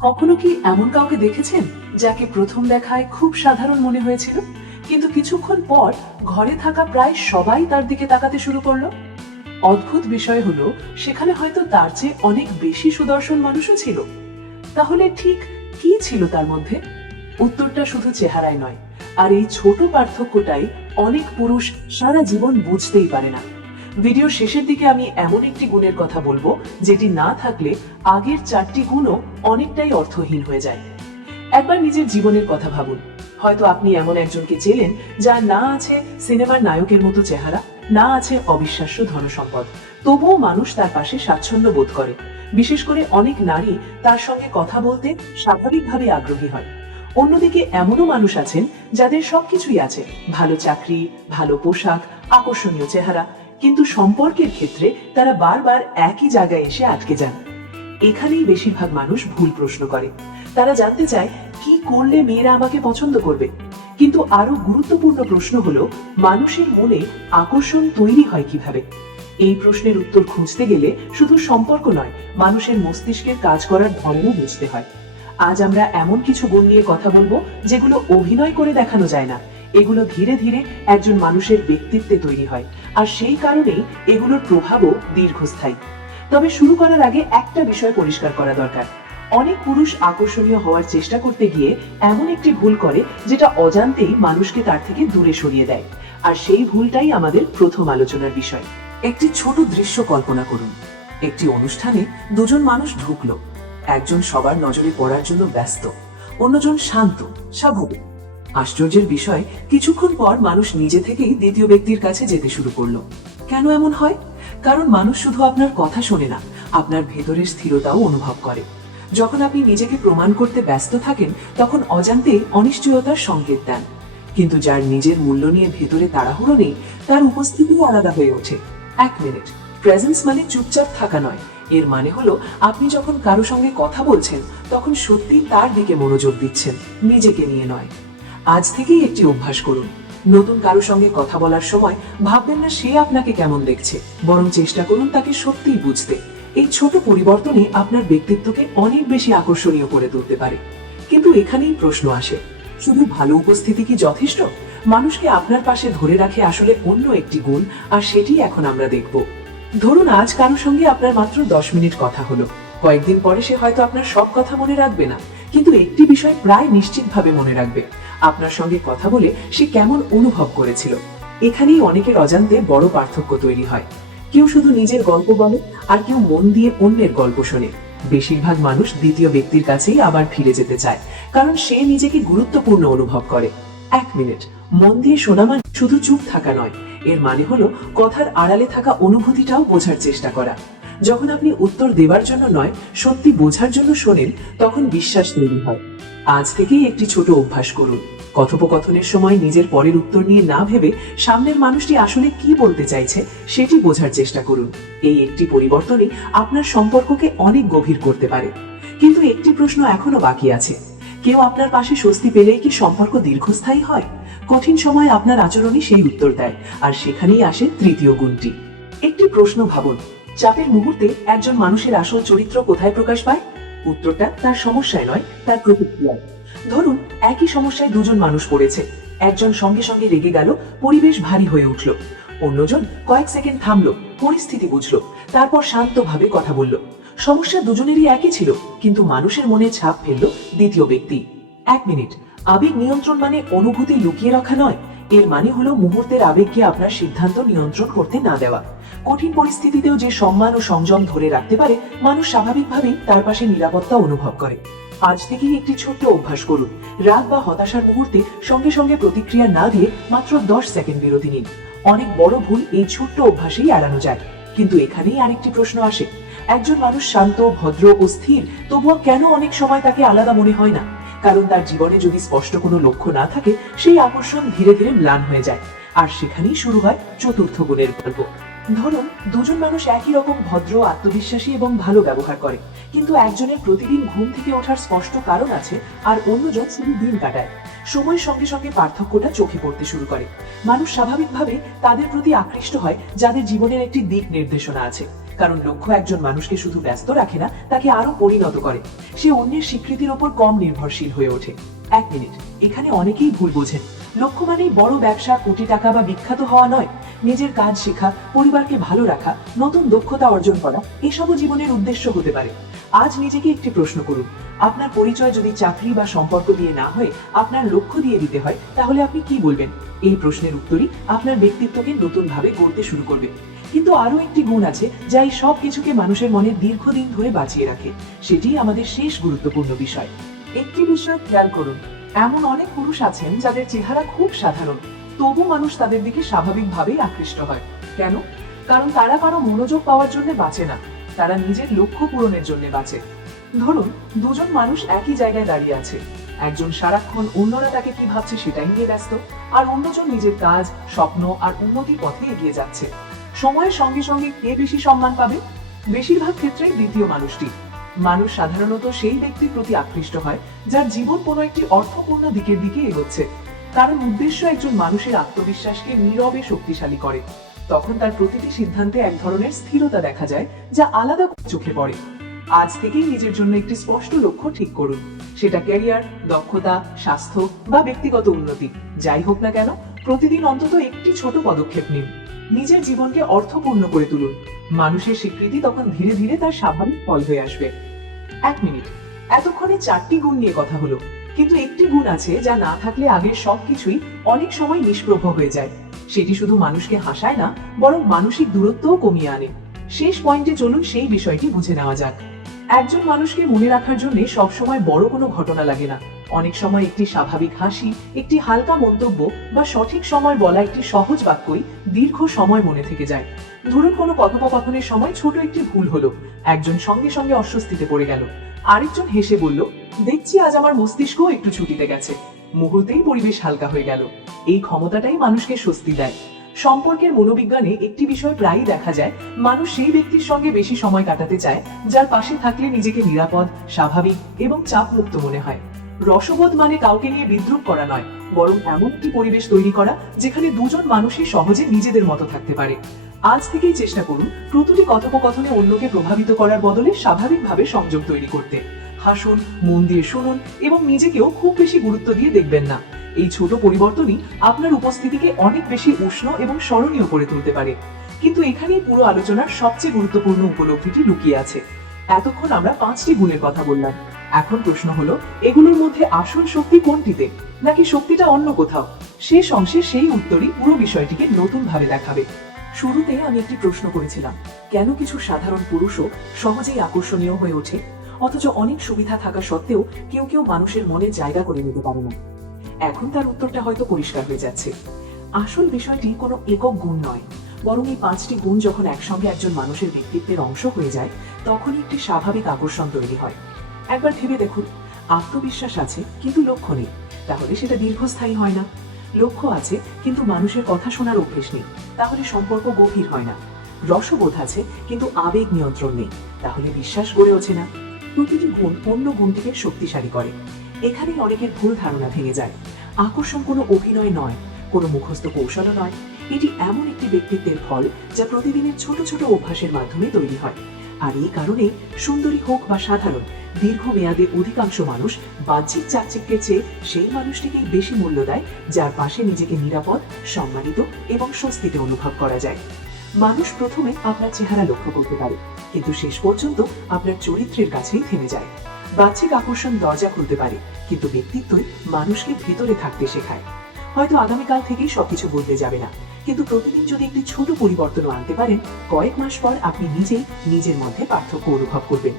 কখনো কি এমন কাউকে দেখেছেন যাকে প্রথম দেখায় খুব সাধারণ মনে হয়েছিল, কিন্তু কিছুক্ষণ পর ঘরে থাকা প্রায় সবাই তার দিকে তাকাতে শুরু করলো? অদ্ভুত বিষয় হলো, সেখানে হয়তো তার চেয়ে অনেক বেশি সুদর্শন মানুষও ছিল। তাহলে ঠিক কি ছিল তার মধ্যে? উত্তরটা শুধু চেহারায় নয়, আর এই ছোট পার্থক্যটাই অনেক পুরুষ সারা জীবন বুঝতেই পারে না। ভিডিওর শেষের দিকে আমি এমন একটি গুণের কথা বলবো যেটি না থাকলে আগের 4টি গুণও অনেকটাই অর্থহীন হয়ে যায়। একবার নিজের জীবনের কথা ভাবুন। হয়তো আপনি এমন একজনকে চেনেন যার না আছে সিনেমার নায়কের মতো চেহারা, না আছে অবিশ্বাস্য ধনসম্পদ, তবুও মানুষ তার পাশে স্বাচ্ছন্দ্য বোধ করে। বিশেষ করে অনেক নারী তার সঙ্গে কথা বলতে স্বাভাবিকভাবে আগ্রহী হয়। অন্যদিকে এমনও মানুষ আছেন যাদের সবকিছুই আছে, ভালো চাকরি, ভালো পোশাক, আকর্ষণীয় চেহারা, কিন্তু সম্পর্কের ক্ষেত্রে তারা বারবার একই জায়গায় এসে আটকে যান। এখানেই বেশিরভাগ মানুষ ভুল প্রশ্ন করে। তারা জানতে চায় কি করলে মেয়েরা আমাকে পছন্দ করবে, কিন্তু আরো গুরুত্বপূর্ণ প্রশ্ন হলো মানুষের মনে আকর্ষণ তৈরি হয় কিভাবে। এই প্রশ্নের উত্তর খুঁজতে গেলে শুধু সম্পর্ক নয়, মানুষের মস্তিষ্কের কাজ করার ধর্মও বুঝতে হয়। আজ আমরা এমন কিছু গুণ নিয়ে কথা বলবো যেগুলো অভিনয় করে দেখানো যায় না। এগুলো ধীরে ধীরে একজন মানুষের ব্যক্তিত্বে তৈরি হয়, আর সেই কারণেই এগুলোর প্রভাবও দীর্ঘস্থায়ী। তবে শুরু করার আগে একটা বিষয় পরিষ্কার করা দরকার। অনেক পুরুষ আকর্ষণীয় হওয়ার চেষ্টা করতে গিয়ে এমন একটি ভুল করে যেটা অজান্তেই মানুষকে তার থেকে দূরে সরিয়ে দেয়, আর সেই ভুলটাই আমাদের প্রথম আলোচনার বিষয়। একটি ছোট দৃশ্য কল্পনা করুন। একটি অনুষ্ঠানে দুজন মানুষ ঢুকলো। একজন সবার নজরে পড়ার জন্য ব্যস্ত, অন্যজন শান্ত, স্বাভাবিক। আশ্চর্যের বিষয়, কিছুক্ষণ পর মানুষ নিজে থেকেই দ্বিতীয় ব্যক্তির কাছে যেতে শুরু করলো। কেন এমন হয়? কারণ মানুষ শুধু আপনার কথা শোনে না, আপনার ভেতরের স্থিরতাও অনুভব করে। যখন আপনি নিজেকে প্রমাণ করতে ব্যস্ত থাকেন, তখন অজান্তেই অনিশ্চয়তার সংকেত দেন। কিন্তু যার নিজের মূল্য নিয়ে ভেতরে তাড়াহুড়ো নেই, তার উপস্থিতিও আলাদা হয়ে ওঠে। 1 মিনিট। প্রেজেন্স মানে চুপচাপ থাকা নয়। এর মানে হলো আপনি যখন কারো সঙ্গে কথা বলছেন, তখন সত্যি তার দিকে মনোযোগ দিচ্ছেন, নিজেকে নিয়ে নয়। আজ থেকেই একটি অভ্যাস করুন। নতুন কারো সঙ্গে কথা বলার সময় ভাববেন না সে আপনাকে কেমন দেখছে, বরং চেষ্টা করুন তাকে সত্যিই বুঝতে। এই ছোট পরিবর্তনই আপনার ব্যক্তিত্বকে অনেক বেশি আকর্ষণীয় করে তুলতে পারে। কিন্তু এখানেই প্রশ্ন আসে, শুধু ভালো উপস্থিতি কি যথেষ্ট? মানুষকে আপনার পাশে ধরে রাখে আসলে অন্য একটি গুণ, আর সেটি এখন আমরা দেখব। ধরুন আজ কারো সঙ্গে আপনার মাত্র 10 মিনিট কথা হলো। কয়েকদিন পরে সে হয়তো আপনার সব কথা মনে রাখবে না, কিন্তু একটি বিষয় প্রায় নিশ্চিতভাবে মনে রাখবে, আপনার সঙ্গে কথা বলে সে কেমন অনুভব করেছিল। এখানেই অনেকের অজান্তে বড় পার্থক্য তৈরি হয়। কেউ শুধু নিজের গল্প বলে, আর কেউ মন দিয়ে অন্যের গল্প শোনে। বেশিরভাগ মানুষ দ্বিতীয় ব্যক্তির কাছেই আবার ফিরে যেতে চায়, কারণ সে নিজেকে গুরুত্বপূর্ণ অনুভব করে। 1 মিনিট। মন দিয়ে শোনা মানে শুধু চুপ থাকা নয়, এর মানে হলো কথার আড়ালে থাকা অনুভূতিটাও বোঝার চেষ্টা করা। যখন আপনি উত্তর দেওয়ার জন্য নয়, সত্যি বোঝার জন্য শোনেন, তখন বিশ্বাস তৈরি হয়। আজ থেকেই একটি ছোট অভ্যাস করুন। কথোপকথনের সময় নিজের পরের উত্তর নিয়ে না ভেবে সামনের মানুষটি আসলে কি বলতে চাইছে সেটি বোঝার চেষ্টা করুন। এই একটি পরিবর্তনই আপনার সম্পর্ককে অনেক গভীর করতে পারে। কিন্তু একটি প্রশ্ন এখনো বাকি আছে। কেউ আপনার পাশে স্বস্তি পেলেই কি সম্পর্ক দীর্ঘস্থায়ী হয়? কঠিন সময় আপনার আচরণই সেই উত্তর দেয়, আর সেখানেই আসে তৃতীয় গুণটি। একটি প্রশ্ন ভাবুন, চাপের মুহূর্তে একজন মানুষের আসল চরিত্র কোথায় প্রকাশ পায়? উত্তরটা তার সমস্যায় নয়, তার প্রতিক্রিয়ায়। ধরুন একই সমস্যায় দুজন মানুষ পড়েছে। একজন সঙ্গে সঙ্গে রেগে গেল, পরিবেশ ভারী হয়ে উঠল। অন্যজন কয়েক সেকেন্ড থামলো, পরিস্থিতি বুঝলো, তারপর শান্তভাবে কথা বলল। সমস্যা দুজনেরই একই ছিল, কিন্তু মানুষের মনে ছাপ ফেললো দ্বিতীয় ব্যক্তি। 1 মিনিট। আবেগ নিয়ন্ত্রণ মানে অনুভূতি লুকিয়ে রাখা নয়। এর মানে হলো মুহূর্তের আবেগকে আপনার সিদ্ধান্ত নিয়ন্ত্রণ করতে না দেওয়া। কঠিন পরিস্থিতিতেও যে সম্মান ও সংযম ধরে রাখতে পারে, মানুষ স্বাভাবিকভাবেই তার পাশে নিরাপত্তা অনুভব করে। আজ থেকেই একটি ছোট্ট অভ্যাস করুন। রাগ বা হতাশার মুহূর্তে সঙ্গে সঙ্গে প্রতিক্রিয়া না দিয়ে মাত্র 10 সেকেন্ড বিরতি নিন। অনেক বড় ভুল এই ছোট্ট অভ্যাসেই এড়ানো যায়। কিন্তু এখানেই আরেকটি প্রশ্ন আসে, একজন মানুষ শান্ত, ভদ্র ও স্থির, তবুও কেন অনেক সময় তাকে আলাদা মনে হয় না? কারণ তার জীবনে যদি স্পষ্ট কোনো লক্ষ্য না থাকে, সেই আকর্ষণ ধীরে ধীরে ম্লান হয়ে যায়। আর সেখানেই শুরু হয় চতুর্থ গুণের গল্প। ধরুন দুজন মানুষ একই রকম ভদ্র, আত্মবিশ্বাসী এবং ভালো ব্যবহার করে, কিন্তু একজনের প্রতিদিন ঘুম থেকে ওঠার স্পষ্ট কারণ আছে, আর অন্যজন শুধু দিন কাটায়। সময়ের সঙ্গে সঙ্গে পার্থক্যটা চোখে পড়তে শুরু করে। মানুষ স্বাভাবিকভাবে তাদের প্রতি আকৃষ্ট হয় যাদের জীবনের একটি দিক নির্দেশনা আছে, কারণ লক্ষ্য একজন মানুষকে শুধু ব্যস্ত রাখে না, তাকে আরো পরিণত করে। সে অন্যের স্বীকৃতির ওপর কম নির্ভরশীল হয়ে ওঠে। এক মিনিট, এখানে অনেকেই ভুল বোঝেন। লক্ষ্য মানেই বড় ব্যবসা, কোটি টাকা বা বিখ্যাত হওয়া নয়। নিজের কাজ শেখা, পরিবারকে ভালো রাখা, নতুন দক্ষতা অর্জন করা, এসবও জীবনের উদ্দেশ্য হতে পারে। আজ নিজেকে একটি প্রশ্ন করুন, আপনার পরিচয় যদি চাকরি বা সম্পর্ক দিয়ে না হয়ে আপনার লক্ষ্য দিয়ে দিতে হয়, তাহলে আপনি কি বলবেন? এই প্রশ্নের উত্তরই আপনার ব্যক্তিত্বকে নতুন ভাবে গড়তে শুরু করবে। কিন্তু আরো একটি গুণ আছে যা এই সব কিছুকে মানুষের মনে দীর্ঘদিন ধরে বাঁচিয়ে রাখে। সেটি আমাদের শেষ গুরুত্বপূর্ণ বিষয়। একটি বিষয় খেয়াল করুন, এমন অনেক পুরুষ আছেন যাদের চেহারা খুব সাধারণ, তবু মানুষ তাদের দিকে স্বাভাবিকভাবেই আকৃষ্ট হয়। কেন? কারণ তারা কারো মনোযোগ পাওয়ার জন্য বাঁচে না, তারা নিজের লক্ষ্য পূরণের জন্য বাঁচে। ধরুন, দুজন মানুষ একই জায়গায় দাঁড়িয়ে আছে। একজন সারাক্ষণ অন্যরা তাকে কি ভাবছে সেটাই নিয়ে ব্যস্ত, আর অন্যজন নিজের কাজ, স্বপ্ন আর উন্নতির পথে এগিয়ে যাচ্ছে। সময়ের সঙ্গে সঙ্গে কে বেশি সম্মান পাবে? বেশিরভাগ ক্ষেত্রেই দ্বিতীয় মানুষটি। মানুষ সাধারণত সেই ব্যক্তির প্রতি আকৃষ্ট হয় যার জীবন কোনো একটি অর্থপূর্ণ দিকের দিকে এগোচ্ছে। কারণ উদ্দেশ্য একজন মানুষের আত্মবিশ্বাসকে নীরবে শক্তিশালী করে। তখন তার প্রতিটি সিদ্ধান্তে এক ধরনের স্থিরতা দেখা যায়, যা আলাদা চোখে পড়ে। আজ থেকেই নিজের জন্য একটি স্পষ্ট লক্ষ্য ঠিক করুন। সেটা ক্যারিয়ার, দক্ষতা, স্বাস্থ্য বা ব্যক্তিগত উন্নতি যাই হোক না কেন, প্রতিদিন অন্তত একটি ছোট পদক্ষেপ নিন। নিজের জীবনকে অর্থপূর্ণ করে তুলুন। মানুষের স্বীকৃতি তখন ধীরে ধীরে তার স্বাভাবিক ফল হয়ে আসবে। এক মিনিট, এতক্ষণে 4টি গুণ নিয়ে কথা হলো, কিন্তু একটি গুণ আছে যা না থাকলে আগের সবকিছুই অনেক সময় নিষ্প্রভ হয়ে যায়। সেটি শুধু মানুষকে হাসায় না, বরং মানসিক দূরত্বও কমিয়ে আনে। শেষ পয়েন্টে চলুন সেই বিষয়টি বুঝে নেওয়া যাক। একজন মানুষকে মনে রাখার জন্য সবসময় বড় কোনো ঘটনা লাগে না। অনেক সময় একটি স্বাভাবিক হাসি, একটি হালকা মন্তব্য বা সঠিক সময় বলা একটি সহজ বাক্যই দীর্ঘ সময় মনে থেকে যায়। ধরুন, কোনো কথোপকথনের সময় ছোট একটি ভুল হলো, একজন সঙ্গে সঙ্গে অস্বস্তিতে পড়ে গেল, আরেকজন হেসে বলল, দেখছি আজ আমার মস্তিষ্কও একটু ছুটিতে গেছে। মুহূর্তেই পরিবেশ হালকা হয়ে গেল। এই ক্ষমতাটাই মানুষকে স্বস্তি দেয়। সম্পর্কের মনোবিজ্ঞানে একটি বিষয় প্রায়ই দেখা যায়, মানুষ সেই ব্যক্তির সঙ্গে বেশি সময় কাটাতে চায় যার পাশে থাকলে নিজেকে নিরাপদ, স্বাভাবিক এবং চাপমুক্ত মনে হয়। রসবোধ মানে কাউকে নিয়ে বিদ্রুপ করা নয়, বরং এমন একটি পরিবেশ তৈরি করা যেখানে দুজন মানুষই সহজে নিজেদের মতো থাকতে পারে। আজ থেকেই চেষ্টা করুন প্রতিটি কথোপকথনে অন্যকে প্রভাবিত করার বদলে স্বাভাবিকভাবে সংযোগ তৈরি করতে। হাসুন, মন দিয়ে শুনুন এবং নিজেকেও খুব বেশি গুরুত্ব দিয়ে দেখবেন না। এই ছোট পরিবর্তনই আপনার উপস্থিতিকে অনেক বেশি উষ্ণ এবং স্মরণীয় করে তুলতে পারে। কিন্তু এখানেই পুরো আলোচনার সবচেয়ে গুরুত্বপূর্ণ উপলব্ধিটি লুকিয়ে আছে। এতক্ষণ আমরা 5টি গুণের কথা বললাম। এখন প্রশ্ন হলো, এগুলোর মধ্যে আসল শক্তি কোনটিতে, নাকি শক্তিটা অন্য কোথাও? শেষ অংশে সেই উত্তরই পুরো বিষয়টিকে নতুন ভাবে দেখাবে। শুরুতে আমি একটি প্রশ্ন করেছিলাম, কেন কিছু সাধারণ পুরুষও সহজেই আকর্ষণীয় হয়ে ওঠে, অথচ অনেক সুবিধা থাকা সত্ত্বেও কেউ কেউ মানুষের মনে জায়গা করে নিতে পারে না। এখন তার উত্তরটা হয়তো পরিষ্কার হয়ে যাচ্ছে। আসল বিষয়টি কোনো একক গুণ নয়, বরং এই 5টি গুণ যখন একসঙ্গে একজন মানুষের ব্যক্তিত্বের অংশ হয়ে যায়, তখনই একটি স্বাভাবিক আকর্ষণ তৈরি হয়। একবার ভেবে দেখুন, আত্মবিশ্বাস আছে কিন্তু লক্ষ্য নেই, তাহলে সেটা দীর্ঘস্থায়ী হয় না। লক্ষ্য আছে কিন্তু মানুষের কথা শোনার অভ্যেস নেই, তাহলে সম্পর্ক গভীর হয় না। রসবোধ আছে কিন্তু আবেগ নিয়ন্ত্রণ নেই, তাহলে বিশ্বাস গড়ে ওঠে না। প্রতিটি গুণ অন্য গুণটিকে শক্তিশালী করে। এখানেই অনেকের ভুল ধারণা ভেঙে যায়। আকর্ষণ কোনো অভিনয় নয়, কোনো মুখস্থ কৌশলও নয়। এটি এমন একটি ব্যক্তিত্বের ফল যা প্রতিদিনের ছোট ছোট অভ্যাসের মাধ্যমে তৈরি হয়। আর এই কারণে সুন্দরী হোক বা সাধারণ, দীর্ঘমেয়াদে অধিকাংশ মানুষ বাহ্যিক চাকচিক্যের চেয়ে সেই মানুষটিকেই বেশি মূল্য দেয় যার পাশে নিজেকে নিরাপদ, সম্মানিত এবং স্বস্তিতে অনুভব করা যায়। মানুষ প্রথমে আপনার চেহারা লক্ষ্য করতে পারে, কিন্তু শেষ পর্যন্ত আপনার চরিত্রের কাছেই থেমে যায়। বাহ্যিক আকর্ষণ দরজা খুলতে পারে, কিন্তু ব্যক্তিত্বই মানুষকে ভিতরে থাকতে শেখায়। হয়তো আগামীকাল থেকেই সবকিছু বদলে যাবে না, কিন্তু প্রতিদিন যদি একটি ছোট পরিবর্তনও আনতে পারেন, কয়েক মাস পর আপনি নিজেই নিজের মধ্যে পার্থক্য অনুভব করবেন।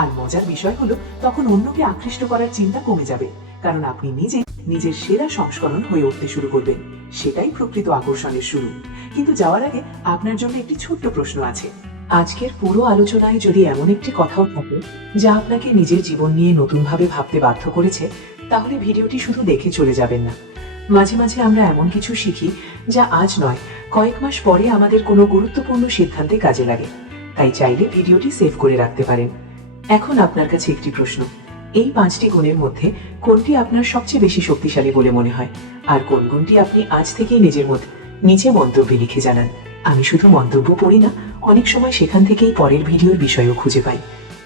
আর মজার বিষয় হলো, তখন অন্যকে আকৃষ্ট করার চিন্তা কমে যাবে, কারণ আপনি নিজেই নিজের সেরা সংস্করণ হয়ে উঠতে শুরু করবেন। সেটাই প্রকৃত আকর্ষণের শুরু। কিন্তু যাওয়ার আগে আপনার জন্য একটি ছোট্ট প্রশ্ন আছে। আজকের পুরো আলোচনায় যদি এমন একটি কথাও থাকে যা আপনাকে নিজের জীবন নিয়ে নতুনভাবে ভাবতে বাধ্য করেছে, তাহলে ভিডিওটি শুধু দেখে চলে যাবেন না। মাঝে মাঝে আমরা এমন কিছু শিখি যা আজ নয়, কয়েক মাস পরে আমাদের কোনো গুরুত্বপূর্ণ সিদ্ধান্তে কাজে লাগে। তাই চাইলে ভিডিওটি সেভ করে রাখতে পারেন। এখন আপনার কাছে একটি প্রশ্ন, এই 5টি গুণের মধ্যে কোনটি আপনার সবচেয়ে বেশি শক্তিশালী বলে মনে হয়, আর কোন গুণটি আপনি আজ থেকেই নিজের মধ্যে নিচে মন্তব্যে লিখে জানান। আমি শুধু মন্তব্য পড়ি না, অনেক সময় সেখান থেকেই পরের ভিডিওর বিষয়ও খুঁজে পাই।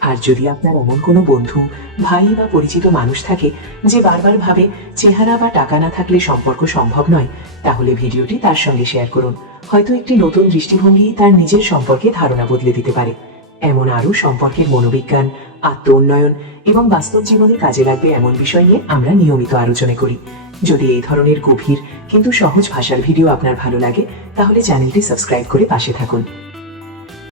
আর যদি আপনার এমন কোনো বন্ধু, ভাই বা পরিচিত মানুষ থাকে যে বারবার ভাবে চেহারা বা টাকা না থাকলে সম্পর্ক সম্ভব নয়, তাহলে ভিডিওটি তার সঙ্গে শেয়ার করুন। হয়তো একটি নতুন দৃষ্টিভঙ্গি তার নিজের সম্পর্কে ধারণা বদলে দিতে পারে। এমন আরও সম্পর্কের মনোবিজ্ঞান, আত্ম উন্নয়ন এবং বাস্তব জীবনে কাজে লাগবে এমন বিষয় নিয়ে আমরা নিয়মিত আলোচনা করি। যদি এই ধরনের গভীর কিন্তু সহজ ভাষার ভিডিও আপনার ভালো লাগে, তাহলে চ্যানেলটি সাবস্ক্রাইব করে পাশে থাকুন।